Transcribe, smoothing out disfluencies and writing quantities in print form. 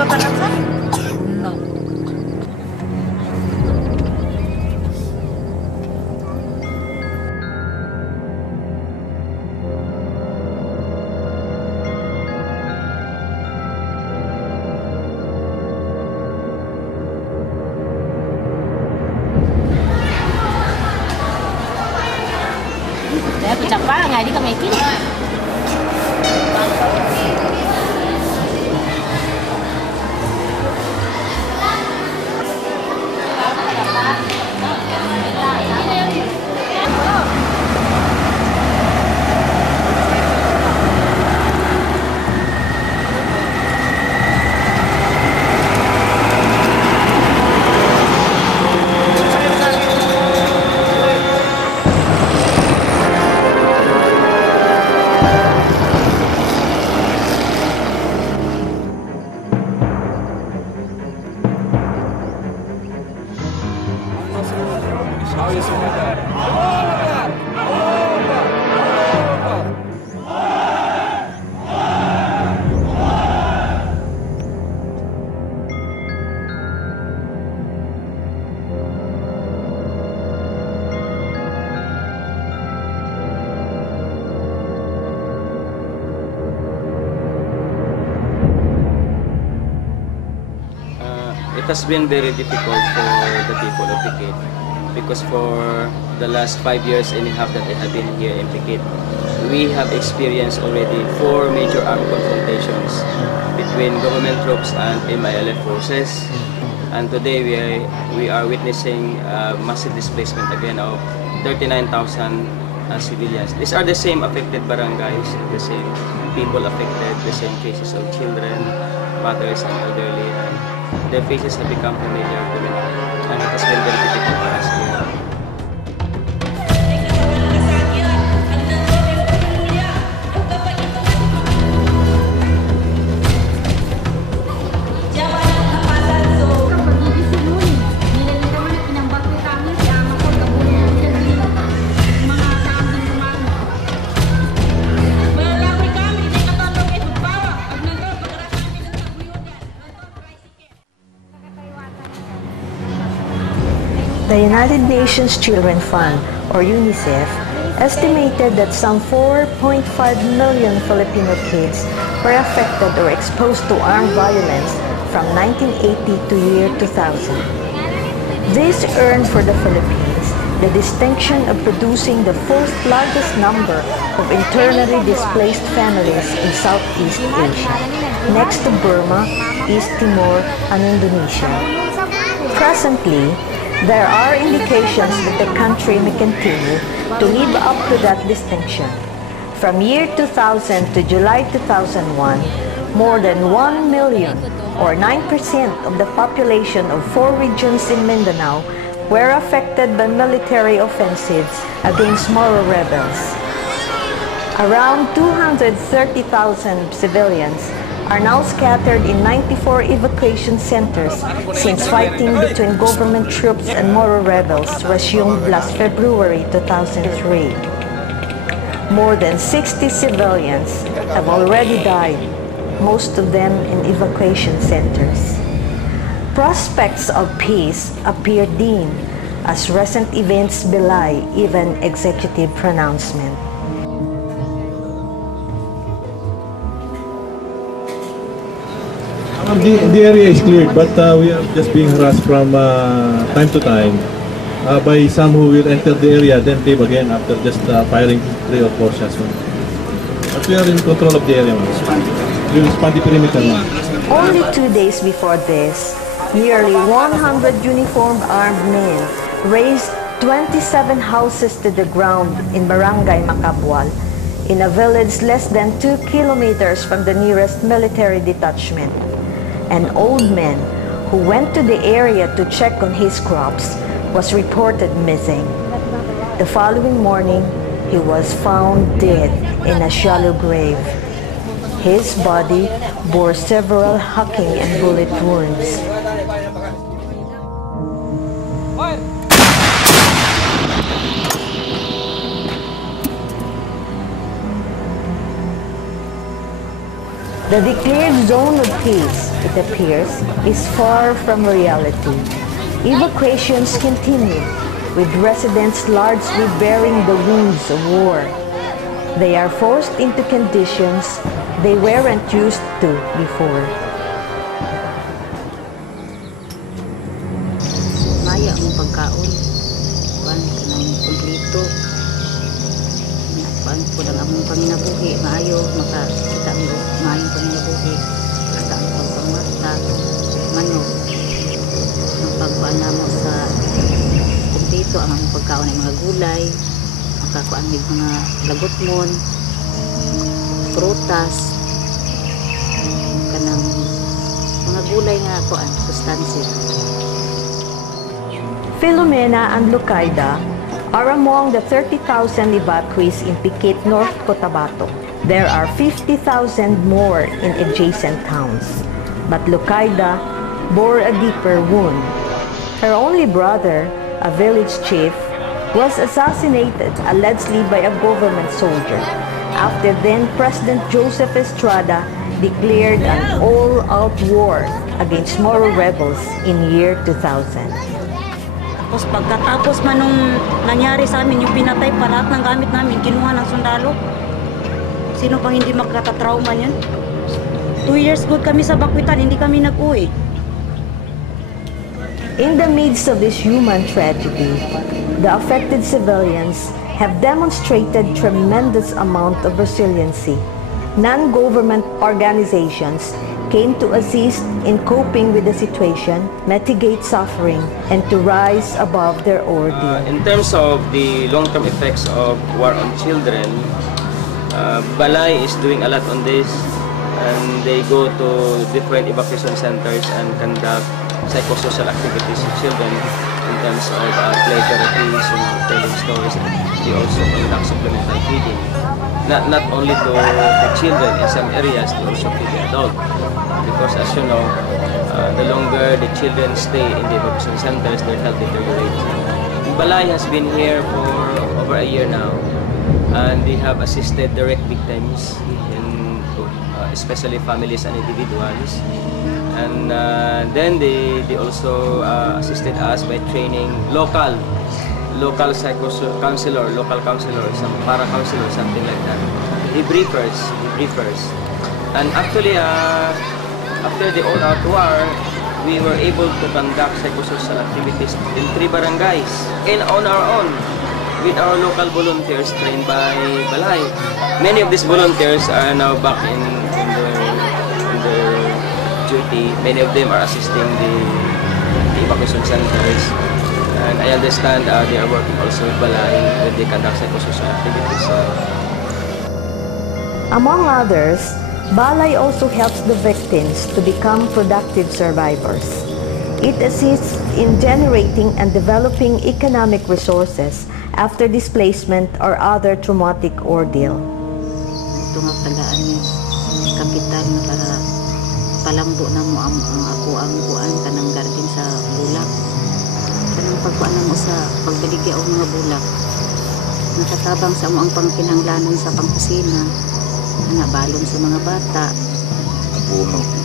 Cepat nggak di kemekin. It has been very difficult for the people of Pikit because for the last 5 years and a half that I have been here in Pikit, we have experienced already 4 major armed confrontations between government troops and MILF forces. And today we are witnessing massive displacement again of 39,000 civilians. These are the same affected barangays, the same people affected, the same cases of children, mothers and elderly. Their faces have become familiar to me, and it has been very difficult for us here. The United Nations Children Fund, or UNICEF, estimated that some 4.5 million Filipino kids were affected or exposed to armed violence from 1980 to year 2000. This earned for the Philippines the distinction of producing the fourth largest number of internally displaced families in Southeast Asia, next to Burma, East Timor, and Indonesia. Presently, there are indications that the country may continue to live up to that distinction. From year 2000 to July 2001, more than 1 million, or 9% of the population of 4 regions in Mindanao, were affected by military offensives against Moro rebels. Around 230,000 civilians are now scattered in 94 evacuation centers since fighting between government troops and Moro rebels resumed last February 2003. More than 60 civilians have already died, most of them in evacuation centers. Prospects of peace appear dim as recent events belie even executive pronouncement. The area is cleared, but we are just being harassed from time to time by some who will enter the area, then leave again after just firing 3 or 4 shots. But we are in control of the area. We will expand the perimeter now. Only 2 days before this, nearly 100 uniformed armed men razed 27 houses to the ground in Barangay Macabwal, in a village less than 2 kilometers from the nearest military detachment. An old man who went to the area to check on his crops was reported missing. The following morning, he was found dead in a shallow grave. His body bore several hacking and bullet wounds. The declared zone of peace, it appears, is far from reality. Evacuations continue, with residents largely bearing the wounds of war. They are forced into conditions they weren't used to before. Maya ang pagkaon. Kuan kanang kumplito. Kuan po lang among panginabuhi. Maayo makakita mo maayong panginabuhi. Basta ang pagpangmata, manok. Ang pagkuan namo sa kumplito ang among pagkaon ay mga gulay. Makakuan mig mga lagotmon, prutas, kanang mga gulay nga kuan sustansya. Filomena and Lucaida are among the 30,000 evacuees in Piquet, North Cotabato. There are 50,000 more in adjacent towns. But Lucaida bore a deeper wound. Her only brother, a village chief, was assassinated allegedly by a government soldier after then-President Joseph Estrada declared an all-out war against Moro rebels in year 2000. Tapos pagkatapos man nung nangyari sa amin, yung pinatay pa lahat ng gamit namin, kinuha ng sundalo. Sino pang hindi magkatatrauma yan? 2 years good kami sa Bakwitan, hindi kami nag-uwi. In the midst of this human tragedy, the affected civilians have demonstrated tremendous amount of resiliency. Non-government organizations came to assist in coping with the situation, mitigate suffering, and to rise above their ordeal. In terms of the long-term effects of war on children, Balay is doing a lot on this, and they go to different evacuation centers and conduct psychosocial activities with children in terms of play therapies, telling stories. They also conduct supplemental feeding. Not only to the children in some areas, they also feed the adult. Because as you know, the longer the children stay in the evacuation centers, their health deteriorates. Balay has been here for over a year now, and they have assisted direct victims, especially families and individuals. And then they also assisted us by training local counselor, some para-counselor, something like that. Debriefers. And actually, after the all-out war, we were able to conduct psychosocial activities in 3 barangays and on our own with our local volunteers trained by Balay. Many of these volunteers are now back in their duty. Many of them are assisting the evacuation centers. And I understand they are working also with Balay when they conduct psychosocial activities. Among others, Balay also helps the victims to become productive survivors. It assists in generating and developing economic resources after displacement or other traumatic ordeal. Ito nga tagaan yung kapital na para palambo na mo ang ako ang kuan kanang garden sa bulak. Kanang pagkuan mo sa pagbaligya og mga bulak. Nakatabang sa mo ang pangkinahanglanon sa pangkusina, nga balon sa mga bata. Puno.